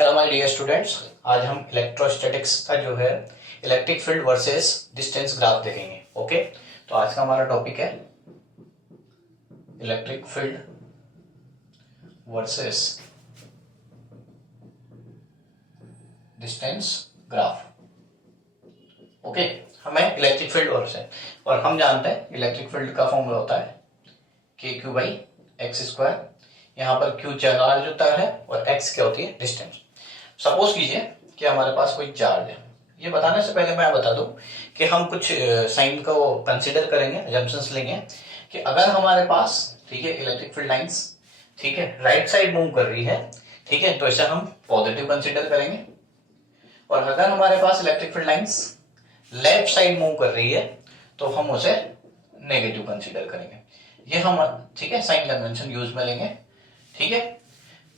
Hello my dear students, आज हम electrostatics का जो है electric field versus distance graph देखेंगे। ओके, तो आज का हमारा टॉपिक है electric field versus distance graph. Okay, हमें इलेक्ट्रिक फील्ड और हम जानते हैं इलेक्ट्रिक फील्ड का फॉर्मूला होता है के क्यू बाई एक्स स्क्वायर। यहाँ पर क्यू चार्ज होता है और एक्स क्या होती है, डिस्टेंस। सपोज कीजिए कि हमारे पास कोई चार्ज है। ये बताने से पहले मैं बता दूं कि हम कुछ साइन को कंसीडर करेंगे, अजम्पशंस लेंगे कि अगर हमारे पास, ठीक है, इलेक्ट्रिक फील्ड लाइंस, ठीक है, राइट साइड मूव कर रही है, ठीक है, तो इसे हम पॉजिटिव कंसीडर करेंगे। और अगर हमारे पास electric field lines left side move कर रही है तो हम उसे नेगेटिव कंसीडर करेंगे। ये हम, ठीक है, साइन कन्वेंशन यूज में लेंगे। ठीक है,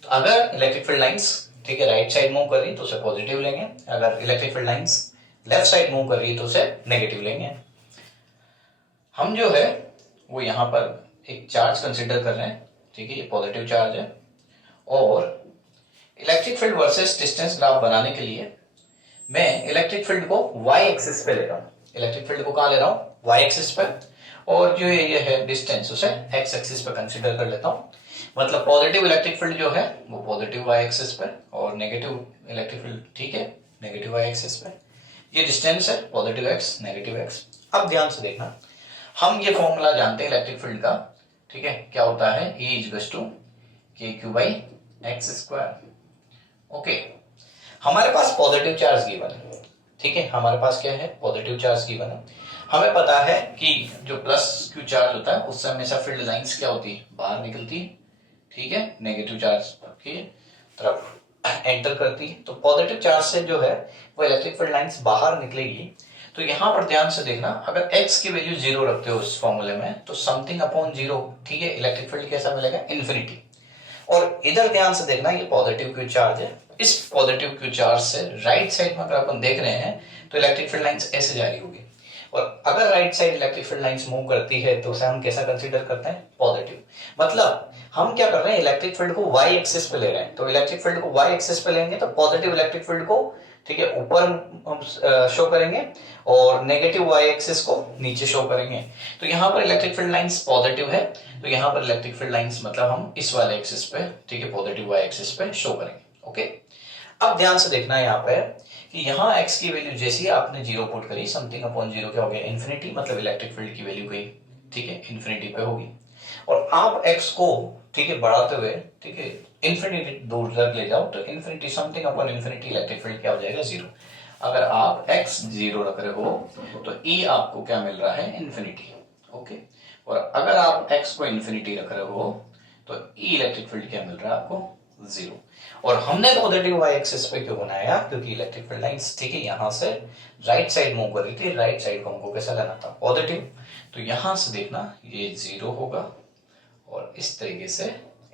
तो अगर इलेक्ट्रिक फील्ड लाइंस, ठीक है, राइट साइड मूव कर रही है तो उसे पॉजिटिव लेंगे। अगर electric field lines left side move कर रही है तो उसे नेगेटिव लेंगे। हम जो है वो यहाँ पर एक चार्ज कंसीडर कर रहे हैं, ठीक है, ये पॉजिटिव चार्ज है। और electric field versus distance graph बनाने के लिए मैं इलेक्ट्रिक फील्ड को वाई एक्सिस पे ले रहा हूँ। इलेक्ट्रिक फील्ड को कहाँ ले रहा हूँ, वाई एक्सिस पे। और जो ये है डिस्टेंस, उसे एक्स एक्सिस पे कंसीडर कर लेता हूँ। मतलब पॉजिटिव इलेक्ट्रिक फील्ड जो है वो पॉजिटिव वाई एक्सिस पे और नेगेटिव इलेक्ट्रिक फील्ड, ठीक है, नेगेटिव वाई एक्सिस पे। ये डिस्टेंस है, पॉजिटिव एक्स नेगेटिव एक्स। अब ध्यान से देखना, हम ये फॉर्मूला जानते हैं इलेक्ट्रिक फील्ड का, ठीक है, क्या होता है, E इक्वल्स टू के Q by x square. Okay, हमारे पास पॉजिटिव चार्ज गिवन है, ठीक है, हमारे पास क्या है, पॉजिटिव चार्ज गिवन है। हमें पता है कि जो प्लस क्यू चार्ज होता है उससे हमेशा फील्ड लाइंस क्या होती है, बाहर निकलती है, ठीक है, नेगेटिव चार्ज की तरफ एंटर करती है। तो पॉजिटिव चार्ज से जो है वो इलेक्ट्रिक फील्ड लाइंस बाहर निकलेगी। तो यहां पर ध्यान से देखना, अगर x की वैल्यू 0 रखते हो इस फॉर्मूले में तो समथिंग अपॉन 0, ठीक है, इलेक्ट्रिक फील्ड कैसा मिलेगा, इन्फिनिटी। और इधर ध्यान से देखना, ये पॉजिटिव क्यू चार्ज है। इस पॉजिटिव क्यू चार्ज से राइट साइड में अगर अपन देख रहे हैं तो इलेक्ट्रिक फील्ड लाइंस ऐसे जा रही होगी। और अगर right side electric field lines move करती है तो उसे हम कैसा कंसीडर करते हैं, पॉजिटिव। मतलब हम क्या कर रहे हैं, इलेक्ट्रिक फील्ड को वाई एक्सिस पे ले रहे हैं। तो इलेक्ट्रिक फील्ड को वाई एक्सिस पे लेंगे तो पॉजिटिव इलेक्ट्रिक फील्ड को, ठीक है, ऊपर हम शो करेंगे और नेगेटिव वाई एक्सिस को नीचे शो करेंगे। तो यहाँ पर इलेक्ट्रिक फील्ड लाइंस पॉजिटिव है, तो यहाँ पर इलेक्ट्रिक फील्ड लाइंस मतलब हम इस वाले एक्सिस पे, ठीक है, पॉजिटिव वाई एक्सिस पे शो करेंगे। ओके, अब ध्यान से देखना है यहाँ पे कि यहाँ x की वैल्यू जैसी आपने 0 पुट करी, समथिंग अपॉन 0 क्या हो गया, इन्फिनिटी। मतलब इलेक्ट्रिक फील्ड की वैल्यू गई, ठीक है, इन्फिनिटी पे होगी। और आप x को, ठीक है, बढ़ाते हुए, ठीक है, इन्फिनिटी दूर तक ले जाओ तो infinity, something upon infinity, electric field क्या हो जाएगा, 0। अगर आप x 0 रख रहे हो तो E आपको क्या मिल रहा है, इन्फिनिटी। ओके, और अगर आप x को इन्फिनिटी रख रहे हो तो E इलेक्ट्रिक फील्ड क्या मिल रहा है आपको, 0। और हमने पॉजिटिव वाई एक्सिस पे क्यों बनाया, क्योंकि इलेक्ट्रिक फील्ड लाइंस, ठीक है, यहां से राइट साइड मूव कर रही थी। राइट साइड को हमको कैसा लेना था, पॉजिटिव। तो यहां से देखना ये 0 होगा और इस तरीके से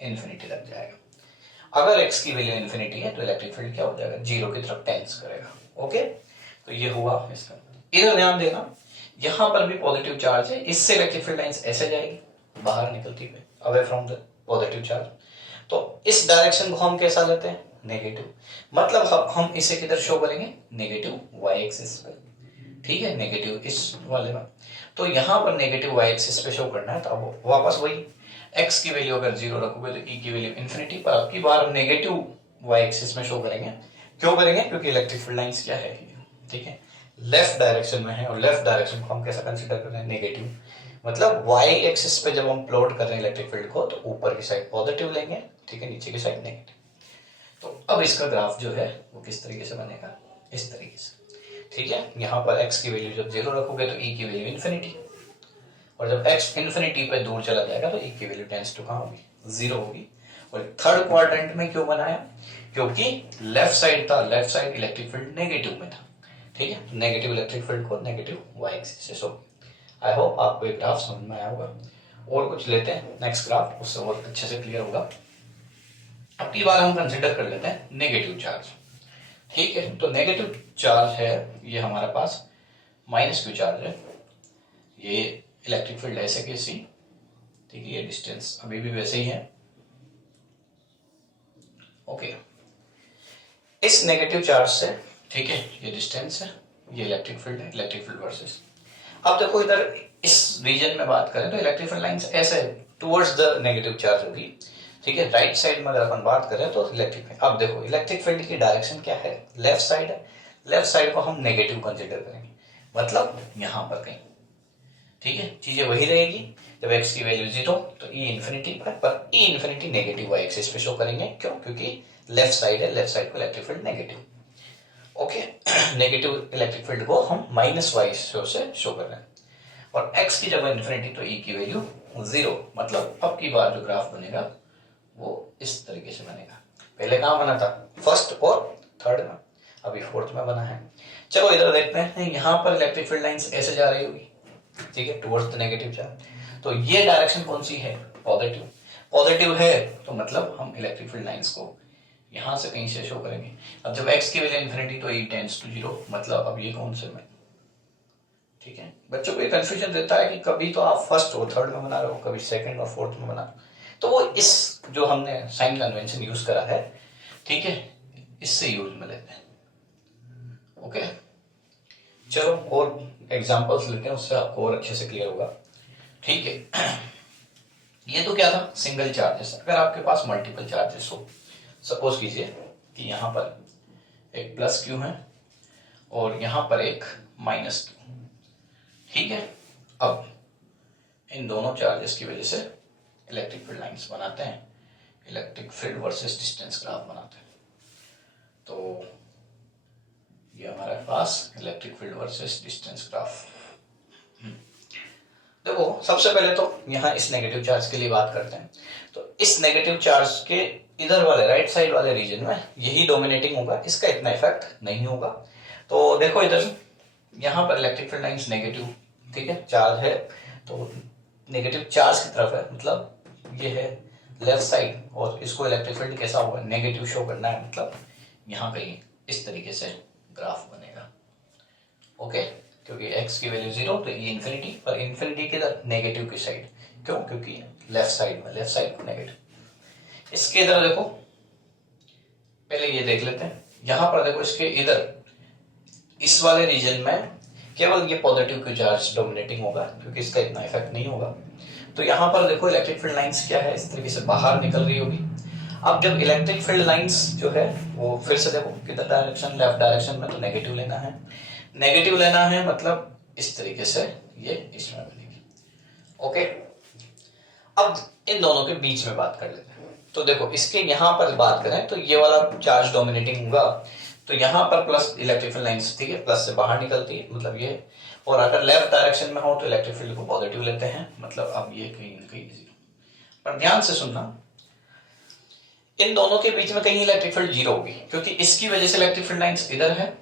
इन्फिनिटी लग जाएगा। अगर x की वैल्यू इन्फिनिटी है तो इलेक्ट्रिक फील्ड क्या हो जाएगा, 0 की तरफ टेंस करेगा। ओके, तो ये हुआ इसका। इधर ध्यान देना, यहां पर भी पॉजिटिव चार्ज है, इससे इलेक्ट्रिक फील्ड लाइंस ऐसे जाएगी, बाहर निकलती हुई, away from the positive charge. तो इस डायरेक्शन को हम कैसा लेते हैं, नेगेटिव। मतलब हम इसे किधर शो करेंगे, नेगेटिव वाई एक्सिस पे, ठीक है, नेगेटिव इस वाले में। तो यहां पर नेगेटिव वाई एक्सिस पे शो करना है। तो अब वापस वही, x की वैल्यू अगर 0 रखोगे तो E की वैल्यू इन्फिनिटी, पर अब की बार हम नेगेटिव वाई एक्सिस में शो करेंगे। क्यों करेंगे, क्योंकि इलेक्ट्रिक फील्ड लाइंस क्या है, ठीक है, लेफ्ट डायरेक्शन में है। और लेफ्ट डायरेक्शन को हम कैसा कंसीडर कर रहे हैं, नेगेटिव। मतलब वाई एक्सिस पे जब हम प्लॉट कर रहे हैं इलेक्ट्रिक फील्ड को तो ऊपर की साइड पॉजिटिव लेंगे, ठीक है, नीचे की साइड नेगेटिव। तो अब इसका ग्राफ जो है वो किस तरीके से बनेगा, इस तरीके से, ठीक है। यहाँ पर x की वैल्यू जब 0 रखोगे तो E की वैल्यू इन्फिनिटी, और जब x इन्फिनिटी पे दूर चला जाएगा तो E की वैल्यू टेंस टू कहाँ होगी, 0 होगी। और थर्ड क्वाड्रेंट में क्यों बनाया, क्योंकि लेफ्ट साइड था, left side electric field negative में था, ठीक है, नेगेटिव इलेक्ट्रिक फील्ड को नेगेटिव वाई एक्सिस से शो। आई होप आपको एक ग्राफ समझ में आया होगा। और कुछ लेते हैं नेक्स्ट ग्राफ, उससे और अच्छे से क्लियर होगा। अब की बार हम कंसिडर कर लेते हैं नेगेटिव चार्ज, ठीक है। तो नेगेटिव चार्ज है ये हमारे पास, माइनस क्यू चार्ज है, ये इलेक्ट्रिक फील्ड ऐसे कैसी, ठीक है, ये डिस्टेंस अभी भी वैसे ही है। ओके, इस नेगेटिव चार्ज से, ठीक है, ये डिस्टेंस है, ये इलेक्ट्रिक फील्ड है, इलेक्ट्रिक फील्ड वर्सेस। अब देखो इधर इस रीजन में बात करें तो इलेक्ट्रिक फील्ड लाइंस ऐसे टुवर्ड्स द नेगेटिव चार्ज होगी, ठीक है। राइट साइड में अगर अपन बात करें तो इलेक्ट्रिक फील्ड, अब देखो इलेक्ट्रिक फील्ड की डायरेक्शन क्या है, लेफ्ट साइड है। लेफ्ट साइड को हम नेगेटिव कंसिडर करेंगे, मतलब यहां पर कहीं, ठीक है। चीजें वही रहेगी, जब x की वैल्यू 0 तो e इन्फिनिटी पर e infinity negative y axis पे शो करेंगे, क्यों, क्योंकि लेफ्ट साइड है, लेफ्ट साइड को electric field negative, okay. Negative electric field को हम माइनस वाई से शो कर रहे हैं, और x की जगह इन्फिनिटी तो e की वैल्यू 0, मतलब अब की बार जो ग्राफ बनेगा वो इस तरीके से बनेगा। पहले कहां बना था, फर्स्ट और थर्ड में, अभी फोर्थ में बना है। चलो इधर देखते हैं, यहां पर इलेक्ट्रिक फील्ड लाइंस ऐसे जा रही होगी, ठीक है, टुवर्ड्स द नेगेटिव चार्ज। तो ये डायरेक्शन कौन सी है, पॉजिटिव। पॉजिटिव है तो मतलब हम इलेक्ट्रिक फील्ड लाइंस को यहां से कहीं से शो करेंगे। अब जब x की वैल्यू इन्फिनिटी तो e टेंड्स टू 0, मतलब अब ये कौन से में, ठीक है। बच्चों को ये कंफ्यूजन रहता है कि कभी तो आप फर्स्ट और थर्ड में बना रहे हो, कभी सेकंड और फोर्थ में बना रहे हो, तो वो इस जो हमने साइन कन्वेंशन यूज करा है, ठीक है, इससे यूज में लेते हैं, ओके। चलो और एग्जांपल्स लेते हैं, उससे आपको और अच्छे से क्लियर होगा, ठीक है। ये तो क्या था, सिंगल चार्जेस। अगर आपके पास मल्टीपल चार्जेस हो, सपोज कीजिए कि यहां पर एक प्लस क्यू है और यहां पर एक माइनस क्यू, ठीक है। अब इन दोनों चार्जेस की वजह से इलेक्ट्रिक फील्ड लाइंस बनाते हैं, electric field versus distance graph बनाते हैं। तो ये हमारे पास electric field versus distance graph. देखो सबसे पहले तो यहाँ इस नेगेटिव चार्ज के लिए बात करते हैं। तो इस नेगेटिव चार्ज के इधर वाले राइट साइड वाले रीजन में यही डोमिनेटिंग होगा, इसका इतना इफेक्ट नहीं होगा। तो देखो इधर यहाँ पर इलेक्ट्रिक फील्ड लाइंस नेगेटिव, ठीक है, चार्ज है तो नेगेटिव चार्ज की तरफ है, मतलब ये है लेफ्ट साइड, और इसको इलेक्ट्रिक फील्ड कैसा होगा, नेगेटिव शो करना है, मतलब यहाँ कहीं इस तरीके से ग्राफ बनेगा, ओके। क्योंकि x की वैल्यू 0 तो ये इन्फिनिटी, पर इन्फिनिटी किधर, नेगेटिव की साइड, क्यों, क्योंकि लेफ्ट साइड में, लेफ्ट साइड को नेगेटिव। इसके इधर देखो, पहले ये देख लेते हैं, यहां पर देखो इसके इधर इस वाले रीजन में केवल ये पॉजिटिव की चार्ज डोमिनेटिंग होगा, क्योंकि इसका इतना इफेक्ट नहीं होगा। तो यहां पर देखो इलेक्ट्रिक फील्ड लाइंस क्या है, इस तरीके से बाहर निकल रही होगी। अब जब इलेक्ट्रिक फील्ड लाइंस जो है वो फिर से देखो किधर डायरेक्शन, लेफ्ट डायरेक्शन में, तो नेगेटिव लेना है, नेगेटिव लेना है, मतलब इस तरीके से ये इसमें बनेगी, ओके। अब इन दोनों के बीच में बात कर लेते हैं। तो देखो इसके यहां पर बात करें तो ये वाला चार्ज डोमिनेटिंग होगा, तो यहां पर प्लस इलेक्ट्रिक फील्ड लाइंस, ठीक है, प्लस से बाहर निकलती है, मतलब ये। और अगर लेफ्ट डायरेक्शन में हो तो इलेक्ट्रिक फील्ड को पॉजिटिव लेते हैं, मतलब अब ये कहीं ना कहीं 0। पर ध्यान से सुनना, इन दोनों के बीच में कहीं इलेक्ट्रिक फील्ड 0 होगी, क्योंकि इसकी वजह से इलेक्ट्रिक फील्ड लाइंस इधर है।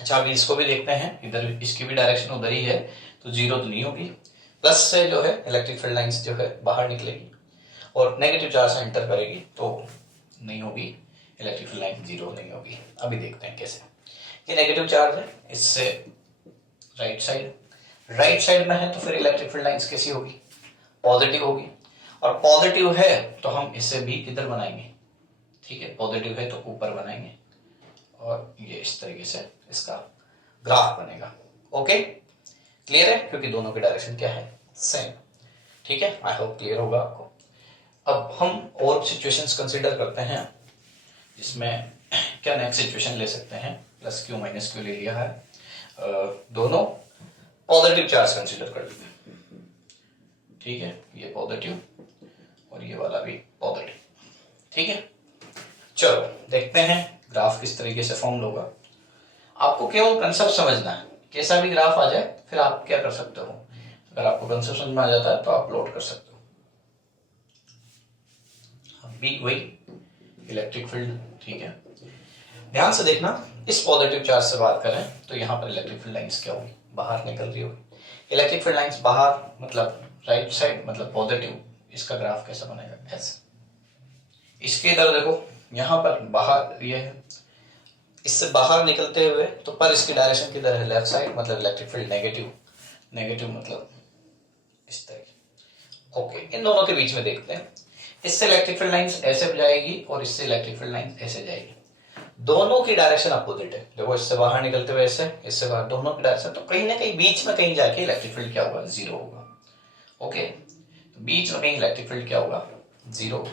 अच्छा अभी इसको भी देखते हैं, इधर इसकी भी डायरेक्शन उधर ही है, तो 0 तो नहीं होगी। प्लस से जो है इलेक्ट्रिक फील्ड लाइंस जो है बाहर निकलेगी, और नेगेटिव चार्ज से एंटर करेगी तो नहीं होगी, इलेक्ट्रिक फील्ड लाइन 0 नहीं होगी। अभी देखते हैं कैसे। ये नेगेटिव चार्ज है, इससे राइट साइड में है, तो फिर इलेक्ट्रिक फील्ड लाइंस कैसी होगी, पॉजिटिव होगी। और पॉजिटिव है तो हम इसे भी किधर बनाएंगे, ठीक है, पॉजिटिव है तो ऊपर बनाएंगे, और ये इस तरीके से इसका ग्राफ बनेगा, ओके। क्लियर है, क्योंकि दोनों की डायरेक्शन क्या है, सेम, ठीक है। आई होप क्लियर होगा आपको। अब हम और सिचुएशंस कंसीडर करते हैं, जिसमें क्या नेक्स्ट सिचुएशन ले सकते हैं, प्लस क्यू माइनस क्यू ले लिया है, दोनों पॉजिटिव चार्ज कंसीडर कर लेते हैं, ठीक है, ये पॉजिटिव और ये वाला भी पॉजिटिव, ठीक है। चलो देखते हैं ग्राफ किस तरीके से फॉर्म होगा। आपको केवल कंसेप्ट समझना है, कैसा भी ग्राफ आ जाए फिर आप क्या कर सकते हो, अगर आपको कंसेप्ट समझ में आ जाता है तो आप प्लॉट कर सकते हो। बी वही इलेक्ट्रिक फील्ड, ठीक है। ध्यान से देखना, इस पॉजिटिव चार्ज से बात करें तो यहाँ पर इलेक्ट्रिक फील्ड लाइंस क्या होगी, बाहर निकल रही होगी। इलेक्ट्रिक फील्ड लाइंस बाहर मतलब राइट साइड, मतलब पॉजिटिव, इसका ग्राफ कैसा बनेगा, ऐसे। इसके इधर देखो, यहाँ पर बाहर ये है, इससे बाहर निकलते हुए, तो पर इसकी डायरेक्शन किधर है, लेफ्ट साइड, मतलब इलेक्ट्रिक फील्ड नेगेटिव, नेगेटिव मतलब इस तरह। ओके, इन दोनों के बीच में देखते हैं, इससे इलेक्ट्रिक फील्ड लाइंस ऐसे जाएगी और इससे इलेक्ट्रिक फील्ड लाइंस ऐसे जाएगी, दोनों की डायरेक्शन अपोजिट है। देखो इससे बाहर निकलते हुए ऐसे, इससे बाहर, दोनों की डायरेक्शन, तो कहीं ना कहीं बीच में कहीं जाके इलेक्ट्रिक फील्ड क्या होगा, जीरो होगा। ओके, तो बीच में कहीं इलेक्ट्रिक फील्ड क्या होगा, जीरो।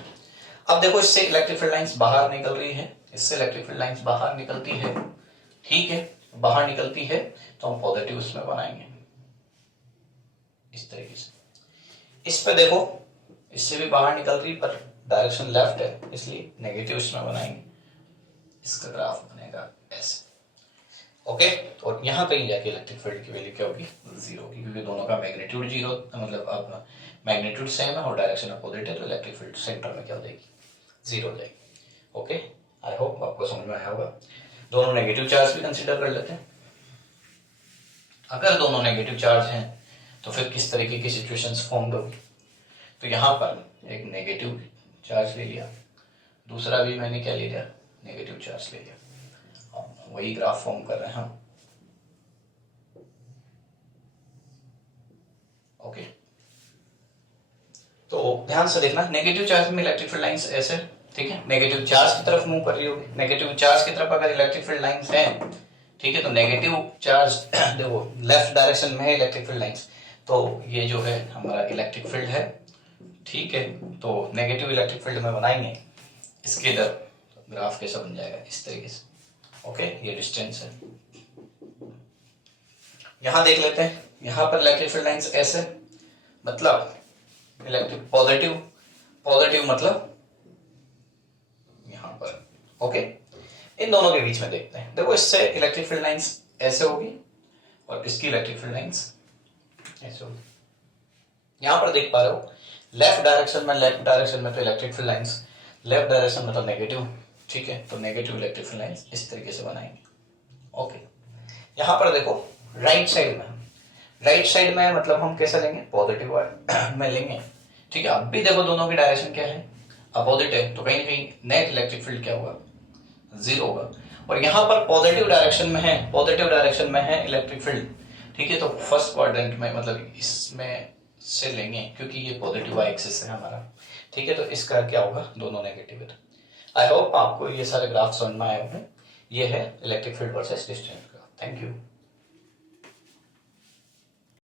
अब देखो इससे इलेक्ट्रिक फील्ड लाइंस बाहर निकल रही है, इससे इलेक्ट्रिक फील्ड लाइंस बाहर निकलती है, ठीक है, बाहर निकलती है तो हम पॉजिटिव उसमें बनाएंगे इस तरीके से। इस पे देखो इससे भी बाहर निकल रही पर डायरेक्शन लेफ्ट है, इसलिए नेगेटिव इसमें बनाएंगे, इसका ग्राफ बनेगा ऐसे। ओके, और यहां कहीं जाके इलेक्ट्रिक फील्ड की वैल्यू क्या होगी, जीरो होगी, क्योंकि दोनों का मैग्नीट्यूड जीरो, मतलब अब मैग्नीट्यूड सेम है और डायरेक्शन अपोजिट है, तो इलेक्ट्रिक फील्ड सेंटर में क्या हो जाएगी, जीरो हो जाएगी। ओके, आई होप आपको समझ में आया होगा। दोनों नेगेटिव चार्ज भी कंसीडर कर लेते हैं। अगर दोनों नेगेटिव चार्ज हैं तो फिर किस तरीके की सिचुएशंस फॉर्म होगी, तो यहाँ पर एक नेगेटिव चार्ज ले लिया, दूसरा भी मैंने क्या ले लिया, नेगेटिव चार्ज ले लिया, वही ग्राफ फॉर्म कर रहे हैं हम। ओके, तो ध्यान से देखना, नेगेटिव चार्ज में इलेक्ट्रिक फील्ड लाइंस ऐसे, ठीक है, नेगेटिव चार्ज की तरफ मूव कर रही होगी, नेगेटिव चार्ज की तरफ अगर इलेक्ट्रिक फील्ड लाइंस हैं, ठीक है, तो नेगेटिव चार्ज देखो लेफ्ट डायरेक्शन में है इलेक्ट्रिक फील्ड लाइंस, तो ये जो है हमारा इलेक्ट्रिक फील्ड है, ठीक है, तो नेगेटिव इलेक्ट्रिक फील्ड में बनाएंगे, इसके इधर ग्राफ कैसा बन जाएगा, इस तरीके से। ओके, ये डिस्टेंस है, यहां देख लेते हैं, यहां पर इलेक्ट्रिक फील्ड लाइंस ऐसे, मतलब इलेक्ट्रिक पॉजिटिव, पॉजिटिव मतलब यहां पर। ओके, इन दोनों के बीच में देखते हैं, देखो इससे इलेक्ट्रिक फील्ड लाइंस ऐसे होगी और इसकी इलेक्ट्रिक फील्ड लाइंस ऐसे होगी। यहां पर देख पा रहे हो लेफ्ट डायरेक्शन में तो electric field lines left direction में तो नेगेटिव, ठीक है, तो नेगेटिव इलेक्ट्रिक फील्ड लाइंस इस तरीके से बनाएंगे। ओके, यहां पर देखो राइट साइड में मतलब हम कैसे लेंगे, पॉजिटिव में लेंगे, ठीक है। अब भी देखो दोनों की डायरेक्शन क्या है, अपोजिट है, तो कहीं ना कहीं नेट इलेक्ट्रिक फील्ड क्या होगा, जीरो होगा। और यहां पर पॉजिटिव डायरेक्शन में है इलेक्ट्रिक फील्ड, ठीक है, तो फर्स्ट क्वाड्रेंट में मतलब इसमें से लेंगे क्योंकि ये पॉजिटिव वाई एक्सिस है हमारा, ठीक है, तो इसका क्या होगा, दोनों नेगेटिव है। आई होप आपको ये सारे ग्राफ समझ में आए होंगे। ये है इलेक्ट्रिक फील्ड वर्सेस डिस्टेंस का। Thank you.